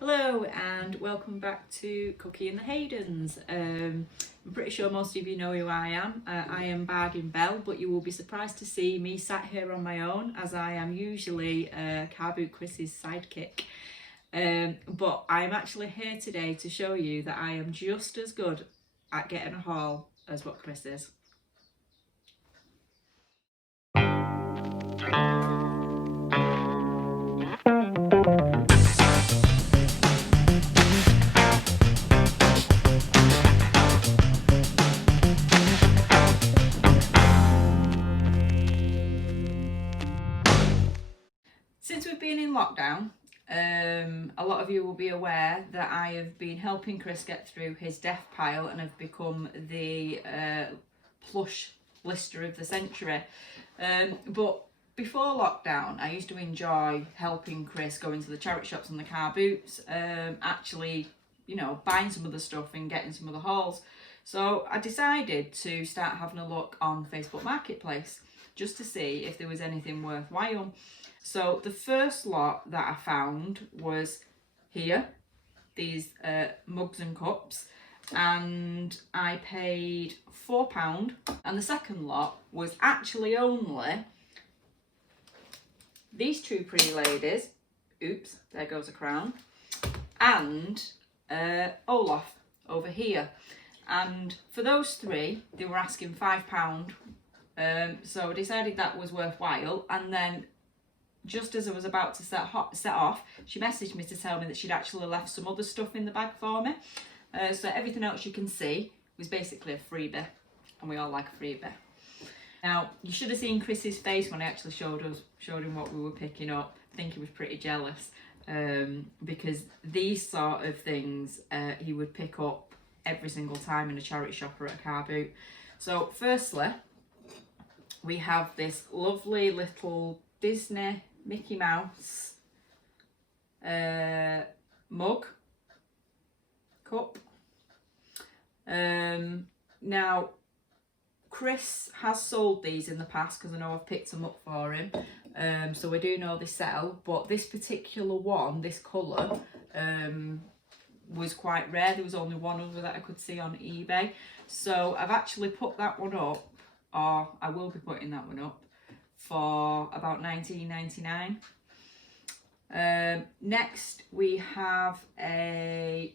Hello and welcome back to Cookie and the Haydens. I'm pretty sure most of you know who I am. I am Bargain Belle, but you will be surprised to see me sat here on my own, as I am usually Car Boot Chris's sidekick. But I'm actually here today to show you that I am just as good at getting a haul as what Chris is. Since we've been in lockdown, a lot of you will be aware that I have been helping Chris get through his death pile and have become the plush lister of the century. But before lockdown, I used to enjoy helping Chris go into the charity shops and the car boots, actually, buying some of the stuff and getting some of the hauls. So I decided to start having a look on Facebook Marketplace just to see if there was anything worthwhile. So the first lot that I found was here, these mugs and cups, and I paid £4. And the second lot was actually only these two pretty ladies. Oops, there goes a crown. And Olaf over here. And for those three, they were asking £5. So I decided that was worthwhile. And then just as I was about to set off, she messaged me to tell me that she'd actually left some other stuff in the bag for me. So everything else you can see was basically a freebie, and we all like a freebie. Now, you should have seen Chris's face when I actually showed him what we were picking up. I think he was pretty jealous, because these sort of things he would pick up every single time in a charity shop or at a car boot. So firstly, we have this lovely little Disney Mickey Mouse mug, cup. Now, Chris has sold these in the past because I know I've picked them up for him. So we do know they sell, but this particular one, this colour, was quite rare. There was only one other that I could see on eBay. So I've actually put that one up, or I will be putting that one up, for about $19.99. Next we have a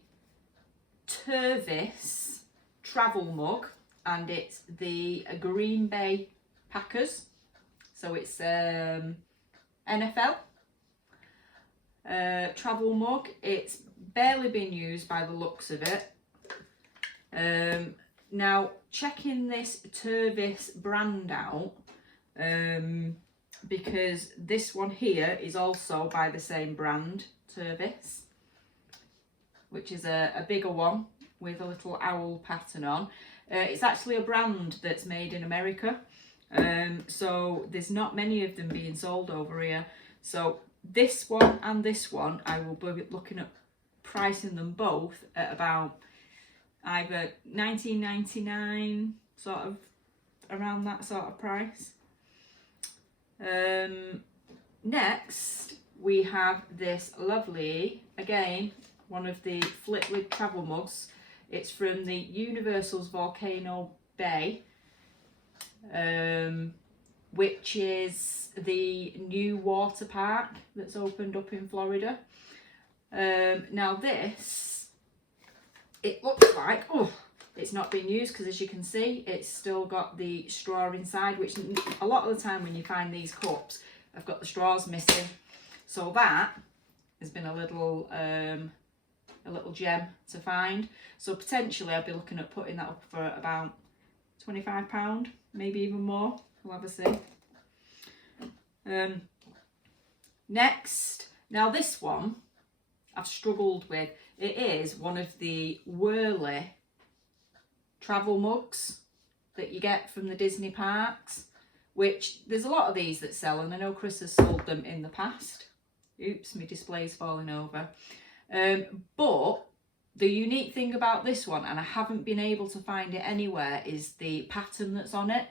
Turvis travel mug, and it's the Green Bay Packers, so it's NFL travel mug. It's barely been used by the looks of it. Now, checking this Turvis brand out, because this one here is also by the same brand, Turvis, which is a bigger one with a little owl pattern on. It's actually a brand that's made in America, so there's not many of them being sold over here. So this one and this one, I will be looking at pricing them both at about either $19.99, sort of around that sort of price. Next we have this lovely, again, one of the Flipwood travel mugs. It's from the Universal's Volcano Bay, which is the new water park that's opened up in Florida. Now this, it looks like, it's not been used, because as you can see, it's still got the straw inside, which a lot of the time when you find these cups, I've got the straws missing. So that has been a little gem to find. So potentially I'll be looking at putting that up for about £25, maybe even more. We'll have a see. Next, now this one I've struggled with. It is one of the Whirly travel mugs that you get from the Disney parks, which there's a lot of these that sell, and I know Chris has sold them in the past. Oops, my display's falling over. But the unique thing about this one, and I haven't been able to find it anywhere, is the pattern that's on it.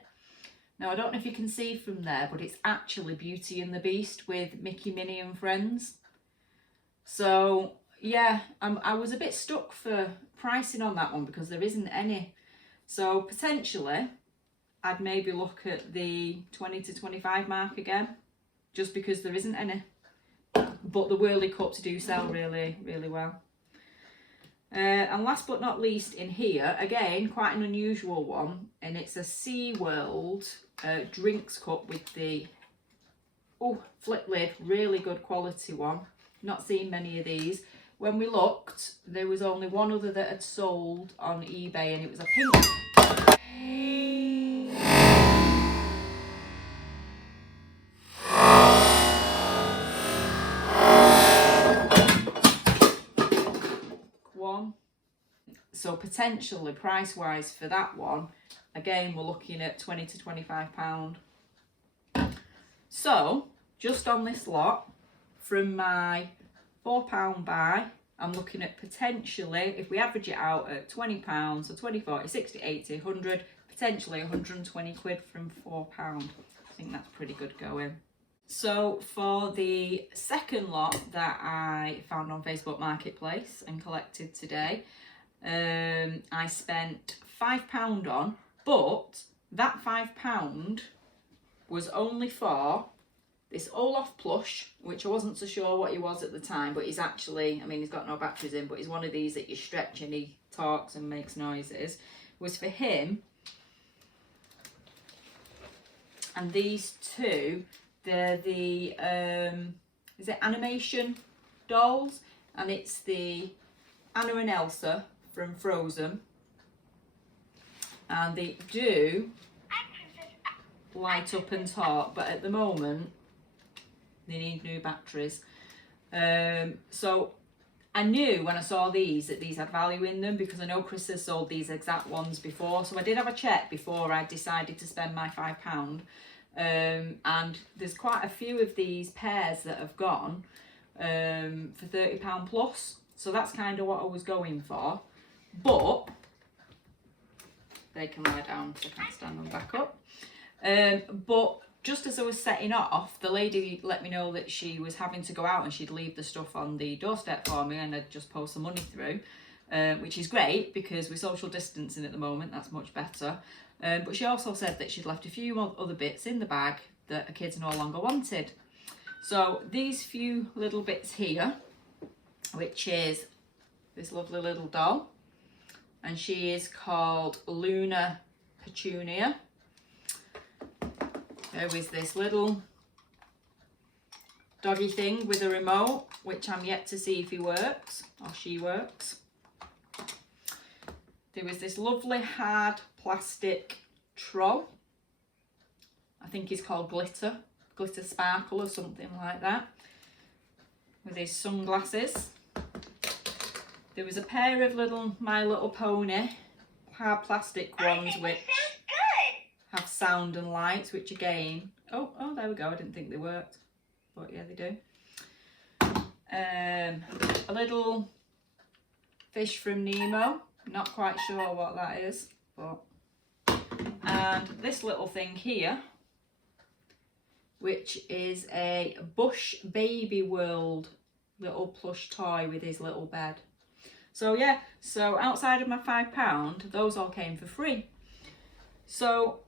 Now, I don't know if you can see from there, but it's actually Beauty and the Beast with Mickey, Minnie and friends. So yeah, I was a bit stuck for pricing on that one because there isn't any. So potentially I'd maybe look at the 20 to 25 mark again, just because there isn't any. But the Whirly Cups do sell really, really well. And last but not least in here, again, quite an unusual one, and it's a SeaWorld drinks cup with the flip lid, really good quality one. Not seen many of these. When we looked, there was only one other that had sold on eBay, and it was a pink. One. So potentially price wise for that one, again, we're looking at £20 to £25. So just on this lot, from my £4 buy, I'm looking at potentially, if we average it out at £20, so 20, 40, 60, 80, 100, potentially 120 quid from £4. I think that's pretty good going. So for the second lot that I found on Facebook Marketplace and collected today, I spent £5 on, but that £5 was only for this Olaf Plush, which I wasn't so sure what he was at the time, but he's actually, I mean, he's got no batteries in, but he's one of these that you stretch and he talks and makes noises, was for him. And these two, they're the, is it animation dolls? And it's the Anna and Elsa from Frozen. And they do light up and talk, but at the moment, they need new batteries. So I knew when I saw these that these had value in them, because I know Chris has sold these exact ones before. So I did have a check before I decided to spend my £5. And there's quite a few of these pairs that have gone for £30 plus. So that's kind of what I was going for. But they can lie down, so I can't stand them back up. But just as I was setting off, the lady let me know that she was having to go out and she'd leave the stuff on the doorstep for me, and I'd just post some money through, which is great because with social distancing at the moment, that's much better. But she also said that she'd left a few other bits in the bag that her kids no longer wanted. So these few little bits here, which is this lovely little doll, and she is called Luna Petunia. There is this little doggy thing with a remote, which I'm yet to see if he works or she works. There was this lovely hard plastic troll. I think he's called Glitter Sparkle or something like that, with his sunglasses. There was a pair of little My Little Pony hard plastic ones which have sound and lights, which again, oh, there we go. I didn't think they worked, but yeah, they do. A little fish from Nemo. Not quite sure what that is, but. And this little thing here, which is a Bush Baby World little plush toy with his little bed. So yeah, so outside of my £5, those all came for free. So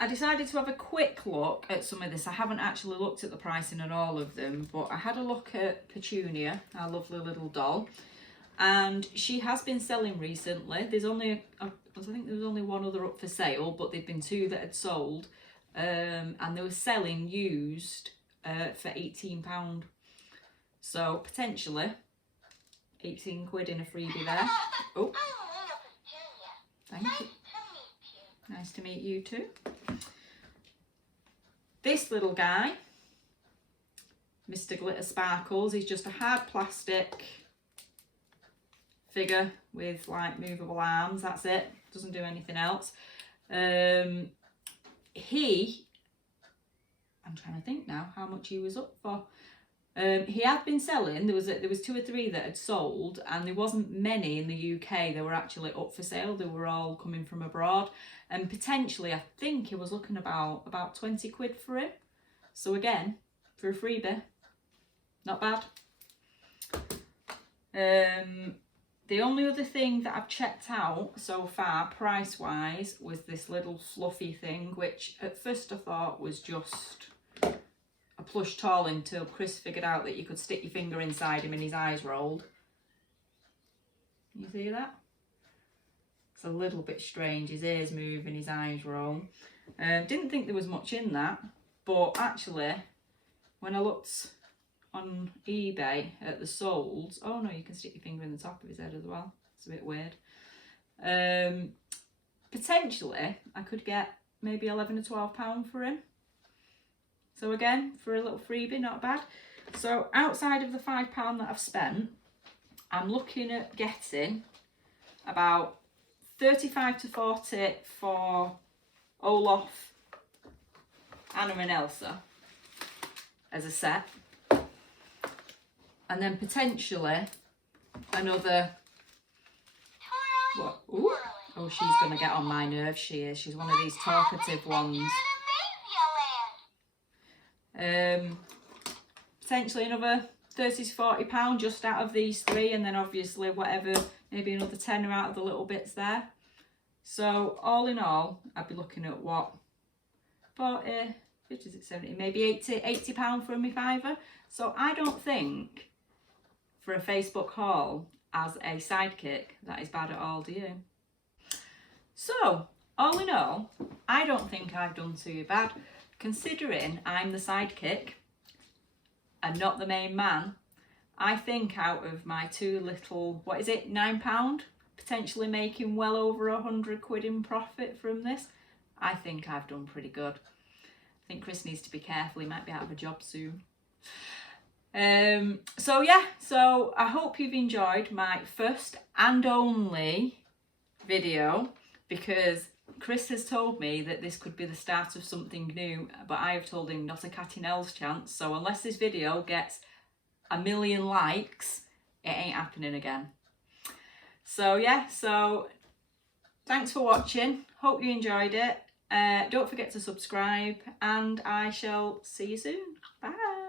I decided to have a quick look at some of this. I haven't actually looked at the pricing on all of them, but I had a look at Petunia, our lovely little doll, and she has been selling recently. There's only, I think there was only one other up for sale, but there'd been two that had sold, and they were selling used for £18. So potentially 18 quid in a freebie there. Oh, thank you. Nice to meet you too. This little guy, Mr. Glitter Sparkles, he's just a hard plastic figure with like movable arms. That's it. Doesn't do anything else. I'm trying to think now how much he was up for. He had been selling. There was 2 or 3 that had sold, and there wasn't many in the UK that were actually up for sale. They were all coming from abroad, and potentially I think he was looking about 20 quid for it. So again, for a freebie, not bad. The only other thing that I've checked out so far, price-wise, was this little fluffy thing, which at first I thought was just a plush toy until Chris figured out that you could stick your finger inside him and his eyes rolled. You see that? It's a little bit strange. His ears move and his eyes roll. Didn't think there was much in that, but actually, when I looked on eBay at the solds, oh no, you can stick your finger in the top of his head as well. It's a bit weird. Potentially, I could get maybe £11 or £12 for him. So again, for a little freebie, not bad. So outside of the £5 that I've spent, I'm looking at getting about 35 to 40 for Olaf, Anna and Elsa as a set. And then potentially another, what? Ooh. Oh, she's going to get on my nerves, she is. She's one of these talkative ones. Potentially another 30 to 40 £40 just out of these three, and then obviously whatever, maybe another tenner out of the little bits there. So all in all, I'd be looking at what, 40, 50, 60, 70, maybe 80 £80 for me fiver. So I don't think for a Facebook haul as a sidekick that is bad at all, do you? So all in all, I don't think I've done too bad, considering I'm the sidekick and not the main man. I think out of my two little, what is it, £9, potentially making well over 100 quid in profit from this, I think I've done pretty good. I think Chris needs to be careful, he might be out of a job soon. So yeah, so I hope you've enjoyed my first and only video, because Chris has told me that this could be the start of something new, but I have told him not a cat in hell's chance. So unless this video gets 1 million likes, it ain't happening again. So yeah, so thanks for watching. Hope you enjoyed it. Don't forget to subscribe, and I shall see you soon. Bye.